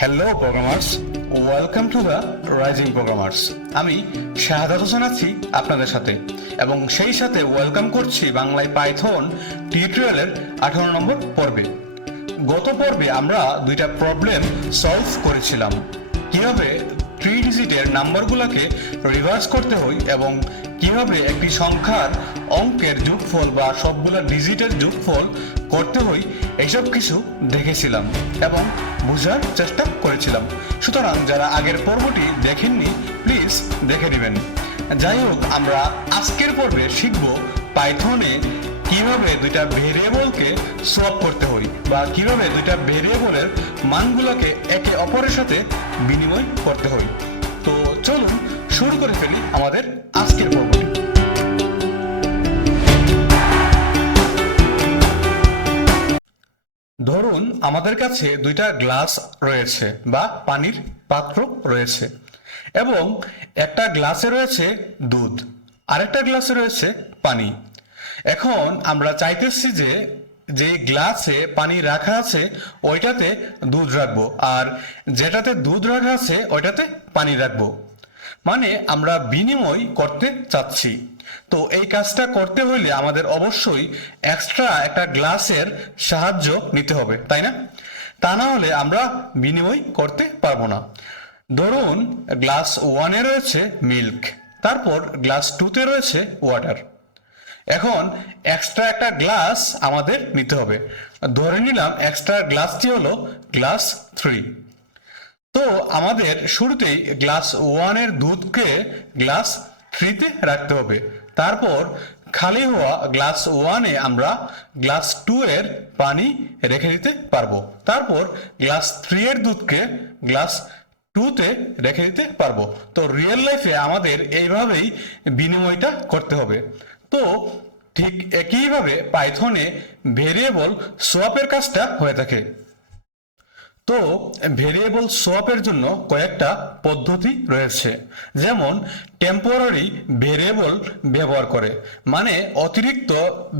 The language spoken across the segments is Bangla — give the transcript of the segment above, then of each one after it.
Hello programmers, welcome to the rising programmers. আমি শাহাদাত হোসেন আছি আপনাদের সাথে, এবং সেই সাথে ওয়েলকাম করছি বাংলায় পাইথন টিউটোরিয়ালের 18 নম্বর পর্বে। গত পর্বে আমরা দুইটা প্রবলেম সলভ করেছিলাম, কিভাবে 3 ডিজিটের নাম্বারগুলোকে রিভার্স করতে হয় এবং কিভাবে একটি সংখ্যার অঙ্কের যোগফল বা সবগুলা ডিজিটের যোগফল করতে হয়, এইসব কিছু দেখেছিলাম এবং বোঝার চেষ্টা করেছিলাম। সুতরাং যারা আগের পর্বটি দেখেননি প্লিজ দেখে নেবেন। যাই হোক, আমরা আজকের পর্বে শিখব পাইথনে কিভাবে দুইটা ভেরিয়েবলকে সোয়াপ করতে হয় বা কিভাবে দুইটা ভেরিয়েবলের মানগুলোকে একে অপরের সাথে বিনিময় করতে হয়। তো চলুন শুরু করে ফেলি আমাদের আজকের পর্বটি। ধরুন আমাদের কাছে দুইটা গ্লাস রয়েছে বা পানির পাত্র রয়েছে, এবং একটা গ্লাসে রয়েছে দুধ, আরেকটা গ্লাসে রয়েছে পানি। এখন আমরা চাইতেছি যে যে গ্লাসে পানি রাখা আছে ওইটাতে দুধ রাখবো, আর যেটাতে দুধ রাখা আছে ওইটাতে পানি রাখবো। মানে আমরা বিনিময় করতে চাচ্ছি। তো এই কাজটা করতে হইলে আমাদের অবশ্যই এক্সট্রা একটা গ্লাসের সাহায্য নিতে হবে, তাই না? তা না হলে আমরা বিনিময় করতে পারবো না। ধরুন গ্লাস 1-এ রয়েছে মিল্ক, তারপর গ্লাস 2-তে রয়েছে ওয়াটার। এখন এক্সট্রা একটা গ্লাস আমাদের নিতে হবে। ধরে নিলাম এক্সট্রা গ্লাসটি হলো গ্লাস 3। তো আমাদের শুরুতেই গ্লাস 1-এর দুধকে গ্লাস 3-তে রাখতে হবে। তারপর খালি হওয়া গ্লাস 1-এ আমরা গ্লাস 2-এর পানি রেখে দিতে পারবো। তারপর গ্লাস 3-এর দুধকে গ্লাস 2-তে রেখে দিতে পারবো। তো রিয়েল লাইফে আমাদের এইভাবেই বিনিময়টা করতে হবে। তো ঠিক একইভাবে পাইথনে ভেরিয়েবল সোয়াপের কাজটা হয়ে থাকে। তো ভেরিয়েবল সোয়াপের জন্য কয়েকটা পদ্ধতি রয়েছে, যেমন টেম্পোরারি ভেরিয়েবল ব্যবহার করে, মানে অতিরিক্ত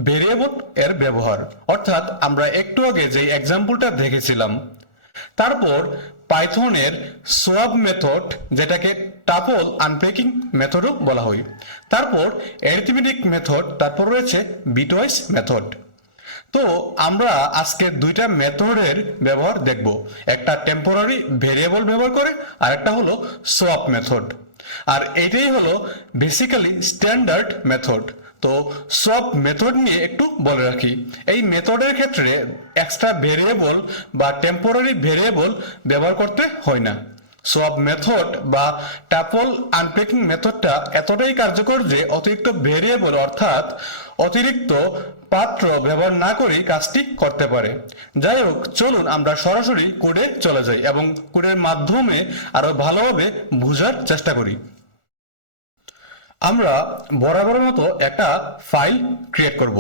ভেরিয়েবল এর ব্যবহার, অর্থাৎ আমরা একটু আগে যে এক্সাম্পলটা দেখেছিলাম। তারপর পাইথনের সোয়াপ মেথড, যেটাকে টাপল আনপ্যাকিং মেথডও বলা হয়। তারপর অ্যারিথমেটিক মেথড, তারপর রয়েছে বিটওয়াইজ মেথড। তো আমরা আজকে দুইটা মেথডের ব্যবহার দেখব, একটা টেম্পোরারি ভেরিয়েবল ব্যবহার করে আর একটা হলো সোয়াপ মেথড। আর এটাই হলো বেসিক্যালি স্ট্যান্ডার্ড মেথড। তো সোয়াপ মেথড নিয়ে একটু বলে রাখি। এই মেথডের ক্ষেত্রে এক্সট্রা ভেরিয়েবল বা টেম্পোরারি ভেরিয়েবল ব্যবহার করতে হয় না। সোয়াপ মেথড বা টাপল আনপ্যাকিং মেথডটা এতটাই কার্যকর যে অতিরিক্ত ভেরিয়েবল অর্থাৎ অতিরিক্ত পাত্র ব্যবহার না করেই কাজটি করতে পারে। যাই হোক, চলুন আমরা সরাসরি কোডে চলে যাই এবং কোডের মাধ্যমে আরো ভালোভাবে বোঝার চেষ্টা করি। আমরা বরাবর মতো একটা ফাইল ক্রিয়েট করব।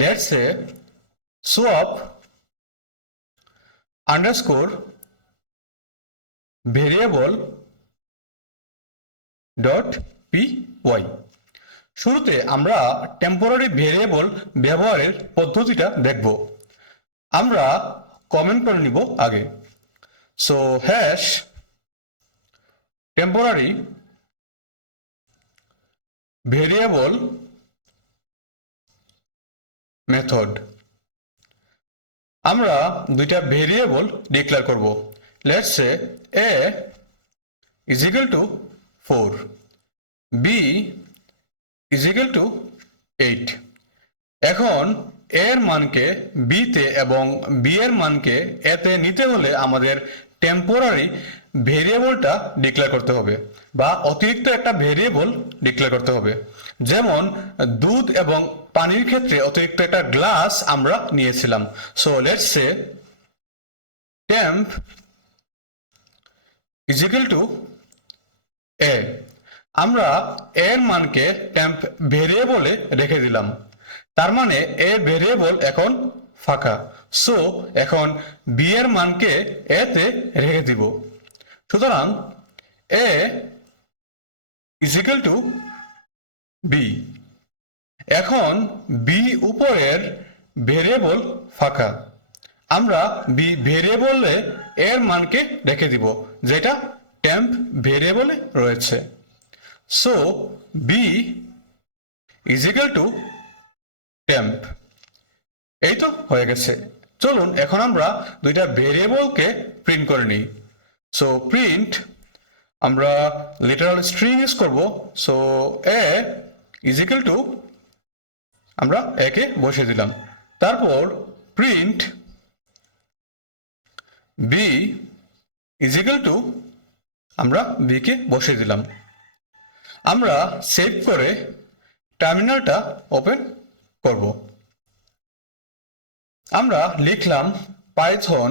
Let's say swap underscore variable dot P Y. শুরুতে আমরা টেম্পোরারি ভেরিয়েবল ব্যবহারের পদ্ধতিটা দেখব। আমরা কমেন্ট করে নিব আগে। So hash temporary variable method. আমরা দুইটা ভেরিয়েবল ডিক্লেয়ার করব। Let's say a is equal to 4, b is equal to 8। এখন এর মানকে বি তে এবং বি এর মানকে এ তে নিতে হলে আমাদের টেম্পোরারি ভেরিয়েবলটা ডিক্লেয়ার করতে হবে বা অতিরিক্ত একটা ভেরিয়েবল ডিক্লেয়ার করতে হবে। যেমন দুধ এবং পানির ক্ষেত্রে অতিরিক্ত একটা গ্লাস আমরা নিয়েছিলাম। So let's say temp is equal to a. আমরা এর মানকে টেম্প ভেরিয়েবলে রেখে দিলাম, তার মানে এ ভেরিয়েবল এখন ফাঁকা। সো এখন বি এর মানকে এ তে রেখে দিব। সুতরাং এ ইজ ইকুয়াল টু বি। এখন বি উপরের ভেরিয়েবল ফাঁকা, আমরা বি ভেরিয়েবলে এর মানকে রেখে দিব, যেটা টেম্প ভেরিয়েবলে রয়েছে। So B is equal to temp. এই তো হয়ে গেছে। চলুন এখন আমরা দুইটা ভেরিয়েবলকে প্রিন্ট করে নিই। সো প্রিন্ট, আমরা লিটারাল স্ট্রিং ইউজ করব। So A is equal to, আমরা একে বসিয়ে দিলাম। তারপর print B is equal to, আমরা বি কে বসিয়ে দিলাম। আমরা সেভ করে টার্মিনালটা ওপেন করব। আমরা লিখলাম Python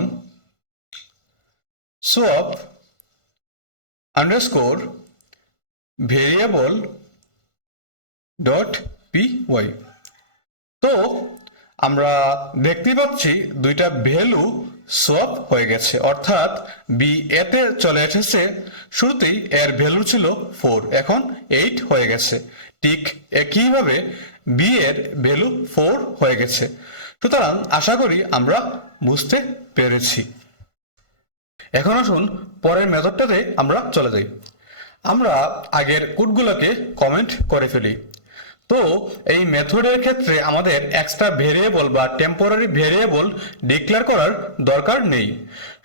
swap underscore variable dot py। তো আমরা দেখতে পাচ্ছি দুইটা ভ্যালু সোয়াপ হয়ে গেছে, অর্থাৎ বি এতে চলে এসেছে। শুরুতেই এর ভ্যালু ছিল 4, এখন 8 হয়ে গেছে। ঠিক একইভাবে বি এর ভ্যালু 4 হয়ে গেছে। সুতরাং আশা করি আমরা বুঝতে পেরেছি। এখন আসুন পরের মেথডটাতে আমরা চলে যাই। আমরা আগের কোডগুলোকে কমেন্ট করে ফেলি। তো এই মেথডের ক্ষেত্রে আমাদের এক্সট্রা ভেরিয়েবল বা টেম্পোরারি ভেরিয়েবল ডিক্লেয়ার করার দরকার নেই।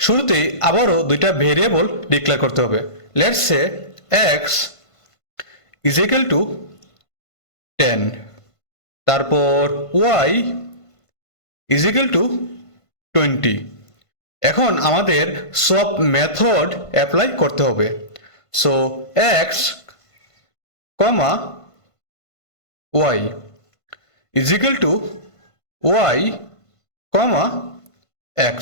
শুরুতে আবারও দুইটা ভেরিয়েবল ডিক্লেয়ার করতে হবে। Let's say x is equal two 10, তারপর ওয়াই ইজ ইকুয়াল টু 20। এখন আমাদের সব মেথড অ্যাপ্লাই করতে হবে। So x comma y is equal to y comma x।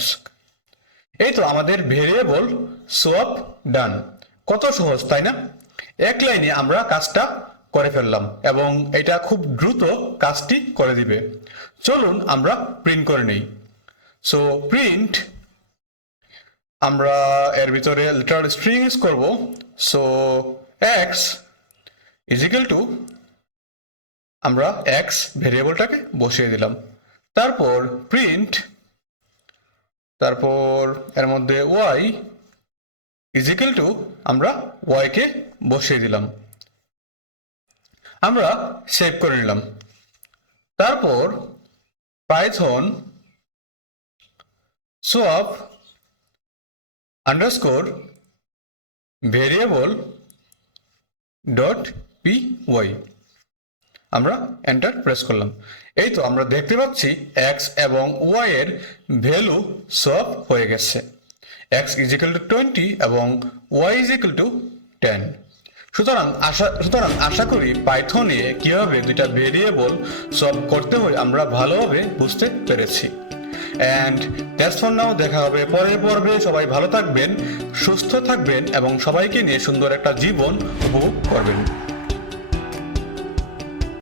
এই তো আমাদের ভেরিয়েবল সোয়াপ ডান। কত সহজ, তাই না? এক লাইনে আমরা কাজটা করে ফেললাম এবং এটা খুব দ্রুত কাজটি করে দিবে। চলুন আমরা প্রিন্ট করে নেই। সো প্রিন্ট, আমরা এর ভিতরে লিটারাল স্ট্রিং ইউজ করব। So x is equal to, আমরা x ভেরিয়েবলটাকে বসিয়ে দিলাম। তারপর প্রিন্ট, তারপর এর মধ্যে y ইজ ইকুয়াল টু, আমরা y কে বসিয়ে দিলাম। আমরা সেভ করে নিলাম। তারপর Python swap underscore variable dot py, আমরা এন্টার প্রেস করলাম। এই তো আমরা দেখতে পাচ্ছি x এবং y এর ভ্যালু সোয়াপ হয়ে গেছে। x ইজ ইকুয়াল টু 20 এবং y ইজ ইকুয়াল টু 10। সুতরাং আশা করি পাইথনে কিভাবে দুইটা ভেরিয়েবল সোয়াপ করতে হয় আমরা ভালোভাবে বুঝতে পেরেছি। And that's for now. দেখা হবে পরের পর্বে। সবাই ভালো থাকবেন, সুস্থ থাকবেন এবং সবাইকে নিয়ে সুন্দর একটা জীবন উপভোগ করবেন।